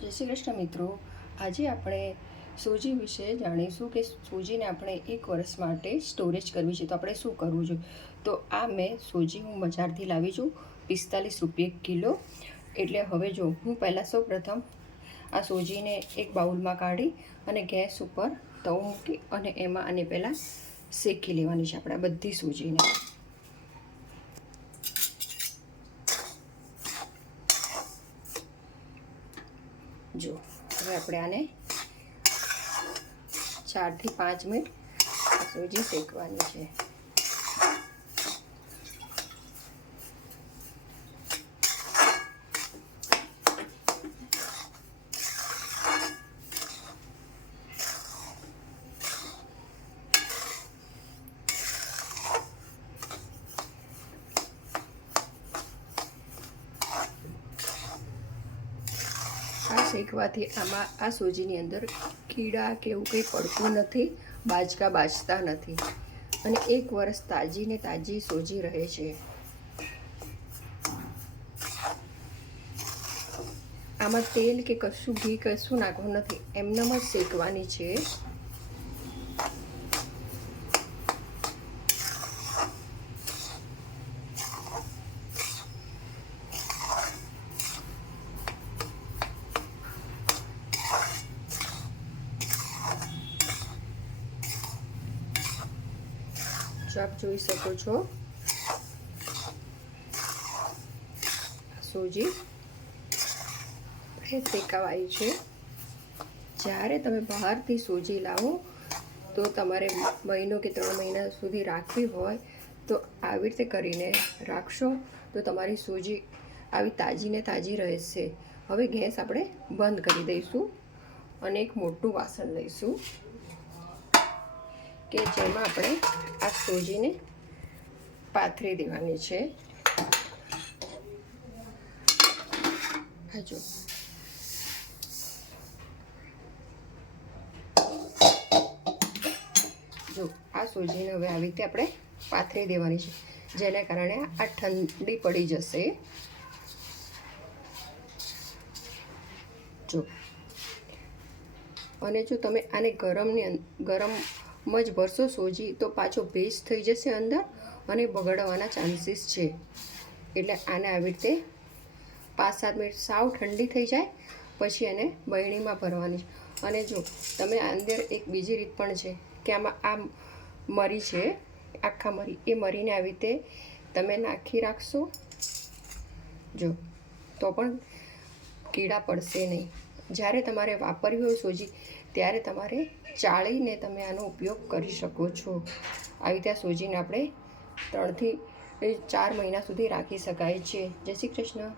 જય શ્રી કૃષ્ણ મિત્રો। આજે આપણે સોજી વિશે જાણીશું કે સોજીને આપણે 1 વર્ષ માટે સ્ટોરેજ કરવી છે તો આપણે શું કરવું જોઈએ। તો આ મેં સોજી હું બજારથી લાવી છું 45 રૂપિયા કિલો। એટલે હવે જો હું પહેલાં સૌપ્રથમ આ સોજીને એક બાઉલમાં કાઢી અને ગેસ ઉપર તવો મૂકી અને એમાં આને પહેલાં શેકી લેવાની છે આપણે બધી સોજીને। જો હવે આપણે આને 4 થી 5 મિનિટ સોજી શેકવાની છે। આ શેકવાથી આમાં આ સોજીની અંદર કીડા કે એવું કંઈ પડતું નથી, બાજકા બાજતા નથી અને 1 વર્ષ તાજી ને તાજી સોજી રહે છે। આમાં તેલ કે કશું ઘી કશું નાખવું નથી, એમનેમ જ શેકવાની છે। આપ જોઈ શકો છો સોજી શેકાવાઈ છે। જ્યારે તમે બહારથી સોજી લાવો તો તમારે મહિનો કે 3 મહિના સુધી રાખવી હોય તો આવી રીતે કરીને રાખશો તો તમારી સોજી આવી તાજી ને તાજી રહેશે। હવે ગેસ આપણે બંધ કરી દઈશું અને એક મોટું વાસણ લઈશું કે જેમાં આપણે આ સોજીને પાથરી દેવાની છે। જો આ સોજીને હવે આવી રીતે આપણે પાથરી દેવાની છે, જેના કારણે આ ઠંડી પડી જશે। જો અને જો તમે આને ગરમ જ ભરશો સોજી તો પાછો ભેજ થઈ જશે અંદર અને બગડવાના ચાન્સીસ છે। એટલે આને આવી રીતે 5-7 મિનિટ સાવ ઠંડી થઈ જાય પછી એને બરણીમાં ભરવાની છે। અને જો તમે અંદર એક બીજી રીત પણ છે કે આમાં આ મરી છે, આખા મરી, એ મરીને આવી રીતે તમે નાખી રાખશો જો તો પણ કીડા પડશે નહીં। જ્યારે તમારે વાપરવી હોય સોજી ત્યારે તમારે ચાળીને તમે આનો ઉપયોગ કરી શકો છો। આવી રીતે આ સોજીને આપણે 3 થી 4 મહિના સુધી રાખી શકાય છે। જય શ્રી કૃષ્ણ।